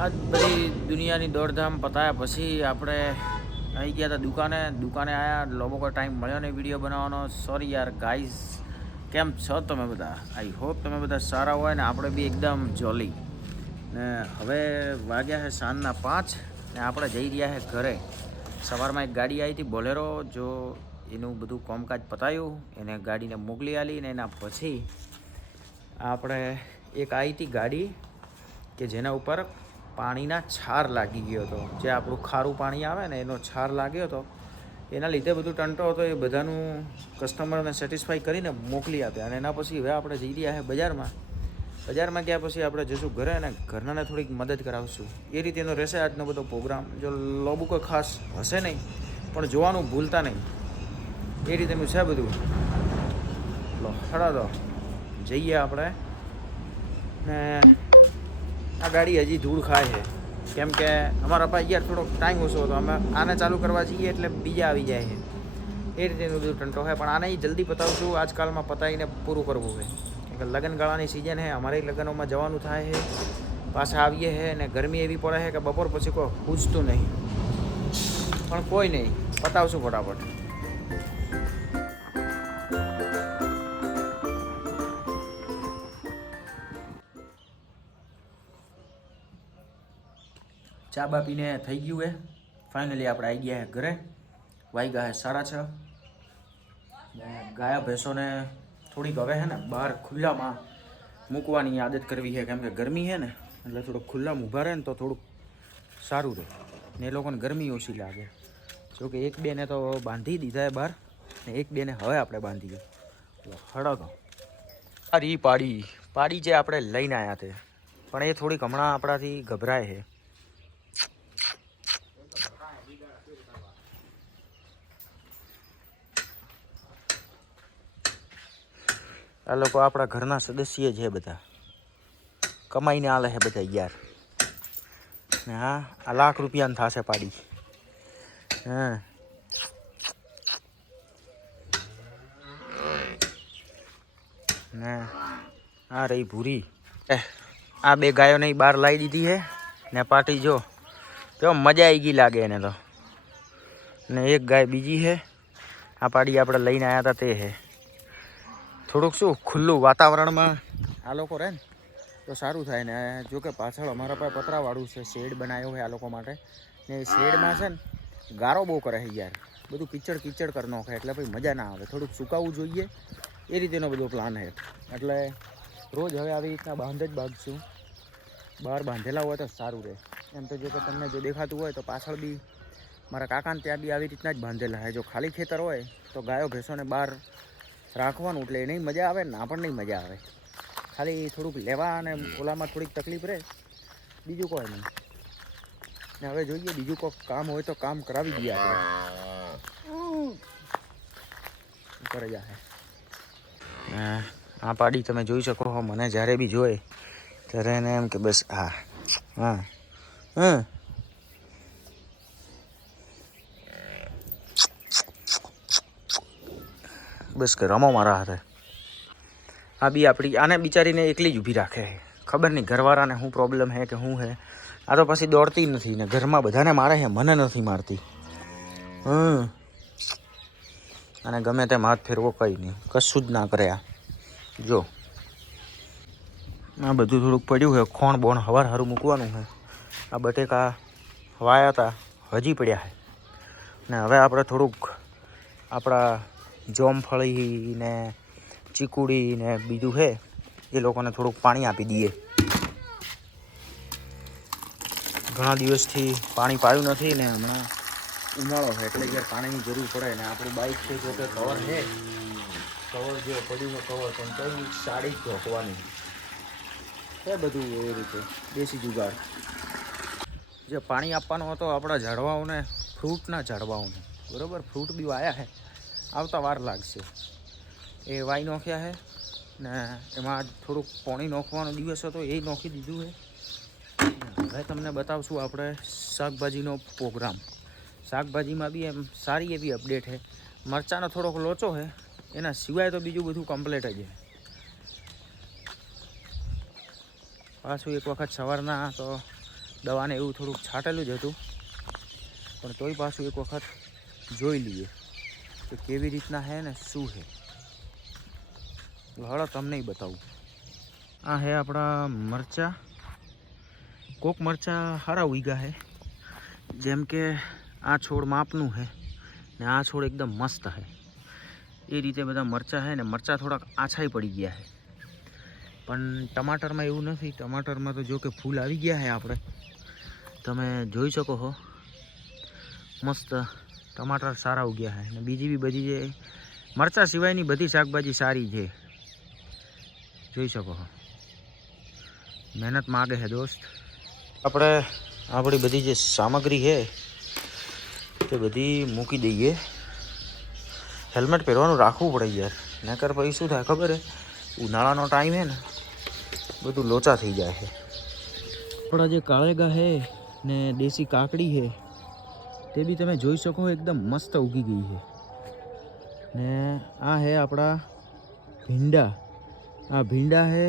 આ બધી દુનિયાની દોડધામ પતાયા પછી આપણે આવી ગયા હતા દુકાને આવ્યા. લોકો ટાઈમ મળ્યો નહીં વિડીયો બનાવવાનો. સોરી યાર ગાઈઝ, કેમ છો તમે બધા? આઈ હોપ તમે બધા સારા હોય ને આપણે બી એકદમ જોલી. ને હવે વાગ્યા છે સાંજના 5 ને આપણે જઈ રહ્યા છે ઘરે. સવારમાં એક ગાડી આવી હતી બોલેરો, જો એનું બધું કામકાજ પતાવ્યું, એને ગાડીને મોકલી આલી ને એના પછી આપણે એક આવી હતી ગાડી કે જેના ઉપર પાણીના છાર લાગી ગયો હતો. જે આપણું ખારું પાણી આવે ને એનો છાર લાગ્યો હતો, એના લીધે બધું ટંટો હતો. એ બધાનું કસ્ટમરને સેટિસ્ફાઈ કરીને મોકલી આપ્યા. અને એના પછી હવે આપણે જઈ રહ્યા છે બજારમાં ગયા પછી આપણે જઈશું ઘરે અને ઘરનાને થોડીક મદદ કરાવશું. એ રીતેનો રહેશે આજનો બધો પ્રોગ્રામ. જો લોબુ કોઈ ખાસ હશે નહીં, પણ જોવાનું ભૂલતા નહીં. એ રીતેનું છે બધું. લો ખડા તો જઈએ આપણે. ને આ ગાડી હજી ધૂળ ખાય છે, કેમ કે અમારા પાસે યાર થોડોક ટાઈમ ઓછો હતો. અમે આને ચાલુ કરવા જઈએ એટલે બીજા આવી જાય છે. એ રીતેનું બધું ટંટો છે, પણ આને જલ્દી પતાવશું. આજકાલમાં પતાવીને પૂરું કરવું છે, કેમ કે લગ્નગાળાની સિઝન છે. અમારે લગ્નોમાં જવાનું થાય છે, પાછા આવીએ છે ને ગરમી એવી પડે છે કે બપોર પછી કોઈ પૂછતું નહીં. પણ કોઈ નહીં, પતાવશું ફટાફટ. ચા બા પીને થઈ ગયું હે. ફાઇનલી આપણે આવી ગયા હે ઘરે. વાગ્યા હે 6:30. ને ગાયા ભેંસોને થોડીક હવે છે ને બહાર ખુલ્લામાં મૂકવાની આદત કરવી છે, કેમ કે ગરમી છે ને એટલે થોડુંક ખુલ્લામાં ઊભા રહે ને તો થોડુંક સારું રહે ને એ લોકોને ગરમી ઓછી લાગે. જોકે એક બેને તો બાંધી દીધા હે બહાર, ને એક બેને હવે આપણે બાંધીએ. હળો તો રી પાડી જે આપણે લઈને આવ્યા તે, પણ એ થોડીક હમણાં આપણાથી ગભરાય છે. આ લોકો આપણા ઘરના સદસ્ય છે, બધા કમાઈને આલે છે બધા યાર. ને હા, આ લાખ રૂપિયાની થશે પાડી. હા ને આ રહી ભૂરી. આ બે ગાયોને બહાર લાવી દીધી છે ને પાટી જો કેવો મજા આવી ગઈ લાગે એને તો. ને એક ગાય બીજી છે. આ પાડી આપણે લઈને આવ્યા હતા તે છે. થોડુંક શું ખુલ્લું વાતાવરણમાં આ લોકો રહે ને તો સારું થાય. ને જોકે પાછળ અમારા પાસે પતરાવાળું છે, શેડ બનાવ્યો હોય આ લોકો માટે. ને એ શેડમાં છે ને ગારો બહુ કરે છે યાર, બધું કીચડ કરી નાખે, એટલે ભાઈ મજા ના આવે. થોડુંક સુકાવવું જોઈએ, એ રીતેનો બધો પ્લાન છે. એટલે રોજ હવે આવી રીતના બાંધ જ બાંધશું. બહાર બાંધેલા હોય તો સારું રહે. એમ તો જો કે તમને જો દેખાતું હોય તો પાછળ બી મારા કાકાને ત્યાં બી આવી રીતના જ બાંધેલા છે. જો ખાલી ખેતર હોય તો ગાયો ભેંસોને બહાર રાખવાનું, એટલે એની મજા આવે ને આપણને મજા આવે. ખાલી થોડુંક લેવા અને ઓલામાં થોડીક તકલીફ રહે, બીજું કોઈ નહીં. ને હવે જોઈએ બીજું કોઈ કામ હોય તો કામ કરાવી દઈએ આપણે. ઉપર જ આવે. આ પાડી તમે જોઈ શકો છો. મને જ્યારે બી જોઈ ત્યારે એને એમ કે બસ હા બસ કે રમો મારા હાથે. આ બી આપણી આને બિચારીને એકલી જ ઊભી રાખે. ખબર નહીં ઘરવાળાને શું પ્રોબ્લેમ છે કે શું છે. આ તો પછી દોડતી નથી ને ઘરમાં બધાને મારે છે, મને નથી મારતી. અને ગમે તેમ હાથ ફેરવો કંઈ નહીં, કશું જ ના કરે. આ જો આ બધું થોડુંક પડ્યું છે. ખોણ બોણ હવાર હારું મૂકવાનું છે. આ બટેકા વાયા હતા, હજી પડ્યા છે. ને હવે આપણે થોડુંક આપણા જોમફળી ને ચીકુડી ને બીજું છે એ લોકોને થોડુંક પાણી આપી દઈએ. ઘણા દિવસથી પાણી પાયું નથી ને હમણાં ઉનાળો છે એટલે યાર પાણીની જરૂર પડે. ને આપણું બાઇક છે જો કે કવર છે, કવર જે પડ્યું કવર, પણ કંઈ સાડી જ ઢોકવાની છે. બધું એ રીતે દેશી જુગાડ. જે પાણી આપવાનો હતો આપણા ઝાડવાઓને, ફ્રૂટના ઝાડવાઓને, બરાબર. ફ્રૂટ બી વાયા છે, આવતા વાર લાગશે. એ વાઈ નાખ્યા છે ને એમાં થોડુંક પાણી નાખવાનો દિવસ હતો, એ નાખી દીધું છે. હવે તમને બતાવશું આપણે શાકભાજીનો પ્રોગ્રામ. શાકભાજીમાં બી એમ સારી એવી અપડેટ છે. મરચાંનો થોડોક લોચો છે, એના સિવાય તો બીજું બધું કમ્પ્લીટ જ છે. પાછું એક વખત સવારના તો દવાને એવું થોડુંક છાંટેલું જ હતું, પણ તોય પાછું એક વખત જોઈ લઈએ કે કેવી રીતના છે ને શું છે. હળો તમને બતાવું. આ હે આપણા મરચાં. કોક મરચાં સારા ઉગ્યા છે, જેમ કે આ છોડ માપનું છે ને આ છોડ એકદમ મસ્ત છે. એ રીતે બધા મરચાં છે ને મરચાં થોડાક આછાઈ પડી ગયા છે. પણ ટમાટરમાં એવું નથી. ટમાટરમાં તો જો કે ફૂલ આવી ગયા છે. આપણે તમે જોઈ શકો છો, મસ્ત ટમાટર સારા ઉગ્યા છે. અને બીજી બી બધી જે મરચાં સિવાયની બધી શાકભાજી સારી છે, જોઈ શકો છો. મહેનત માગે છે દોસ્ત. આપણે આપણી બધી જે સામગ્રી છે તે બધી મૂકી દઈએ. હેલ્મેટ પહેરવાનું રાખવું પડે યાર, નકર પછી શું થાય ખબર હે, ઉનાળાનો ટાઈમ હે ને બધું લોચા થઈ જાય છે. આપણા જે કાળેગા છે ને દેશી કાકડી છે તે બી તમે જોઈ શકો એકદમ મસ્ત ઉગી ગઈ છે. ને આ છે આપણા ભીંડા. આ ભીંડા છે,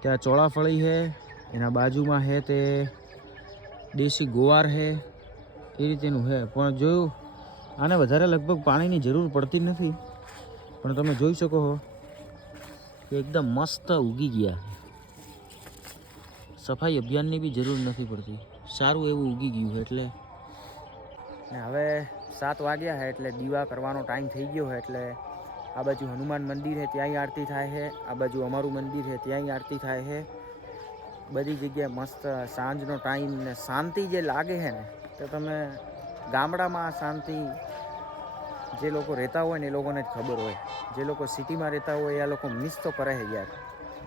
ત્યાં ચોળાફળી છે, એના બાજુમાં છે તે દેશી ગોવાર છે. એ રીતેનું છે. પણ જોયું આને વધારે લગભગ પાણીની જરૂર પડતી નથી, પણ તમે જોઈ શકો છો કે એકદમ મસ્ત ઉગી ગયા. સફાઈ અભિયાનની બી જરૂર નથી પડતી, સારું એવું ઉગી ગયું. એટલે ને હવે 7 વાગ્યા છે એટલે દીવા કરવાનો ટાઈમ થઈ ગયો છે. એટલે આ બાજુ હનુમાન મંદિર છે ત્યાંય આરતી થાય છે, આ બાજુ અમારું મંદિર છે ત્યાંય આરતી થાય છે. બધી જગ્યાએ મસ્ત સાંજનો ટાઈમ ને શાંતિ જે લાગે છે ને, તો તમે ગામડામાં શાંતિ જે લોકો રહેતા હોય ને એ લોકોને જ ખબર હોય. જે લોકો સિટીમાં રહેતા હોય એ લોકો મિસ તો કરે છે યાર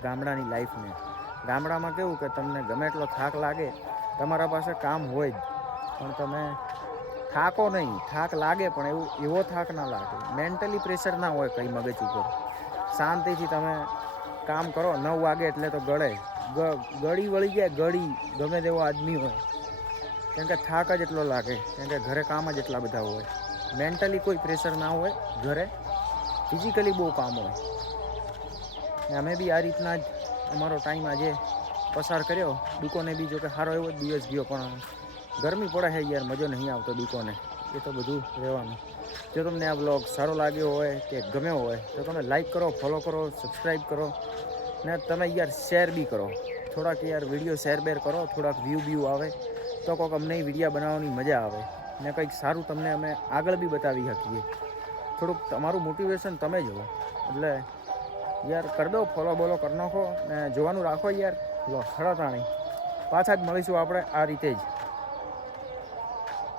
ગામડાની લાઈફને. ગામડામાં કેવું કે તમને ગમે એટલો થાક લાગે, તમારા પાસે કામ હોય જ, પણ તમે થાકો નહીં. થાક લાગે પણ એવો થાક ના લાગે, મેન્ટલી પ્રેશર ના હોય કંઈ મગજ ઉપર. શાંતિથી તમે કામ કરો. 9 વાગે એટલે તો ગળી વળી જાય, ગળી ગમે તેવો આદમી હોય, કેમ કે થાક જ એટલો લાગે, કેમ કે ઘરે કામ જ એટલા બધા હોય. મેન્ટલી કોઈ પ્રેશર ના હોય ઘરે, ફિઝિકલી બહુ કામ હોય. અમે બી આ રીતના જ અમારો ટાઈમ આજે પસાર કર્યો. દુકાને બી જો કે સારો એવો જ દિવસ ગયો, પણ ગરમી પડે છે યાર, મજો નહીં આવતો દુકાને. એ તો બધું રહેવાનું. જો તમને આ બ્લોગ સારો લાગ્યો હોય કે ગમ્યો હોય તો તમે લાઈક કરો, ફોલો કરો, સબસ્ક્રાઈબ કરો ને તમે યાર શેર બી કરો. થોડાક યાર વિડીયો શેર બેર કરો, થોડાક વ્યૂ આવે તો કોઈક અમને વિડીયો બનાવવાની મજા આવે ને કંઈક સારું તમને અમે આગળ બી બતાવી શકીએ. થોડુંક તમારું મોટિવેશન તમે જુઓ, એટલે યાર કરી દો, ફોલો બોલો કરી નાખો ને જોવાનું રાખો યાર. લો હળતાણી પાછા જ મળીશું આપણે આ રીતે જ.